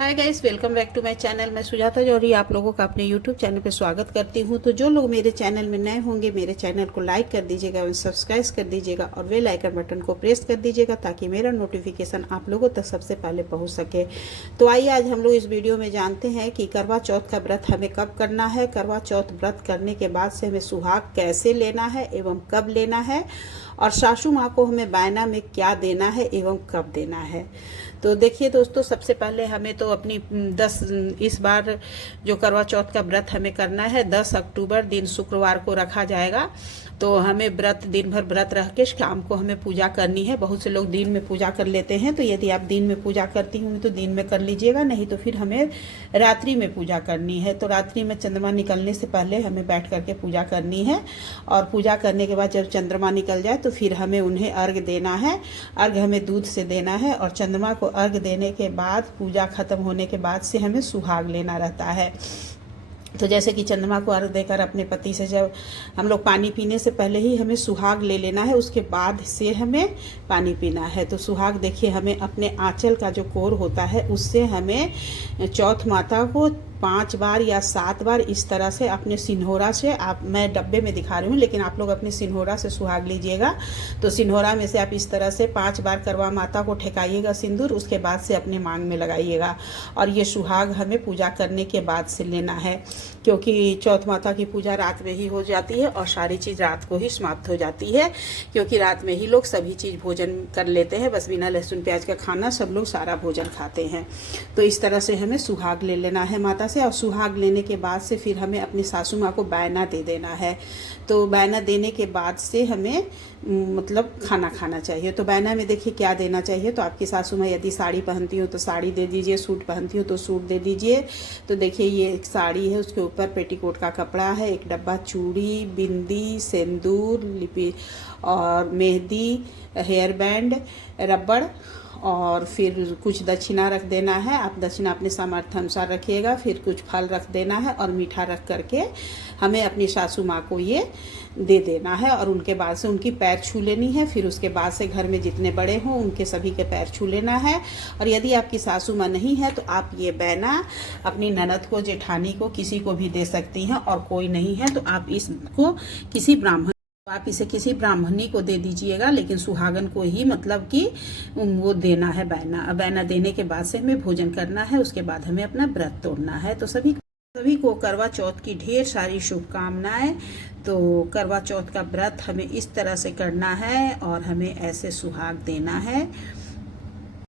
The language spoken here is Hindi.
Hi guys, welcome back to my channel. मैं सुजाता जौहरी आप लोगों का अपने यूट्यूब चैनल पे स्वागत करती हूँ। तो जो लोग मेरे चैनल में नए होंगे मेरे चैनल को लाइक कर दीजिएगा, सब्सक्राइब कर दीजिएगा और बेल आइकन बटन को प्रेस कर दीजिएगा ताकि मेरा नोटिफिकेशन आप लोगों तक सबसे पहले पहुँच सके। तो आइए आज हम लोग इस वीडियो में जानते हैं कि करवा चौथ का व्रत हमें कब करना है, करवा चौथ व्रत करने के बाद से हमें सुहाग कैसे लेना है एवं कब लेना है, और सासू माँ को हमें बायना में क्या देना है एवं कब देना है। तो देखिए दोस्तों, सबसे पहले हमें तो अपनी इस बार जो करवा चौथ का व्रत हमें करना है 10 अक्टूबर दिन शुक्रवार को रखा जाएगा। तो हमें व्रत दिन भर व्रत रह के शाम को हमें पूजा करनी है। बहुत से लोग दिन में पूजा कर लेते हैं, तो यदि आप दिन में पूजा करती होंगी तो दिन में कर लीजिएगा, नहीं तो फिर हमें रात्रि में पूजा करनी है। तो रात्रि में चंद्रमा निकलने से पहले हमें बैठ करके पूजा करनी है, और पूजा करने के बाद जब चंद्रमा निकल जाए तो फिर हमें उन्हें अर्घ देना है। अर्घ हमें दूध से देना है, और चंद्रमा को अर्घ देने के बाद पूजा खत्म होने के बाद से हमें सुहाग लेना रहता है। तो जैसे कि चंद्रमा को अर्घ देकर अपने पति से जब हम लोग पानी पीने से पहले ही हमें सुहाग ले लेना है, उसके बाद से हमें पानी पीना है। तो सुहाग देखिए, हमें अपने आंचल का जो कोर होता है उससे हमें चौथ माता को 5 बार या 7 बार इस तरह से अपने सिन्होरा से, मैं डब्बे में दिखा रही हूँ लेकिन आप लोग अपने सिन्होरा से सुहाग लीजिएगा। तो सिन्होरा में से आप इस तरह से 5 बार करवा माता को ठेकाइएगा सिंदूर, उसके बाद से अपने मांग में लगाइएगा। और ये सुहाग हमें पूजा करने के बाद से लेना है, क्योंकि चौथ माता की पूजा रात में ही हो जाती है और सारी चीज़ रात को ही समाप्त हो जाती है, क्योंकि रात में ही लोग सभी चीज़ भोजन कर लेते हैं। बस बिना लहसुन प्याज का खाना सब लोग सारा भोजन खाते हैं। तो इस तरह से हमें सुहाग ले लेना है माता से, और सुहाग लेने के बाद से फिर हमें अपनी सासू माँ को बायना दे देना है। तो बायना देने के बाद से हमें मतलब खाना खाना चाहिए। तो बायना में देखिए क्या देना चाहिए। तो आपकी सासू माँ यदि साड़ी पहनती हो तो साड़ी दे दीजिए, सूट पहनती हो तो सूट दे दीजिए। तो देखिए ये एक साड़ी है, उसके ऊपर पेटीकोट का कपड़ा है, एक डब्बा चूड़ी, बिंदी, सिंदूर, लिपि और मेहंदी, हेयर बैंड, रबड़, और फिर कुछ दक्षिणा रख देना है। आप दक्षिणा अपने सामर्थ्य अनुसार रखिएगा। फिर कुछ फल रख देना है और मीठा रख करके हमें अपनी सासू माँ को ये दे देना है, और उनके बाद से उनकी पैर छू लेनी है। फिर उसके बाद से घर में जितने बड़े हों उनके सभी के पैर छू लेना है। और यदि आपकी सासू माँ नहीं है तो आप ये बैना अपनी ननद को, जेठानी को, किसी को भी दे सकती हैं। और कोई नहीं है तो आप इसको किसी ब्राह्मण, आप इसे किसी ब्राह्मणी को दे दीजिएगा, लेकिन सुहागन को ही मतलब कि वो देना है बैना। बैना देने के बाद से हमें भोजन करना है, उसके बाद हमें अपना व्रत तोड़ना है। तो सभी को करवा चौथ की ढेर सारी शुभकामनाएं। तो करवा चौथ का व्रत हमें इस तरह से करना है और हमें ऐसे सुहाग देना है।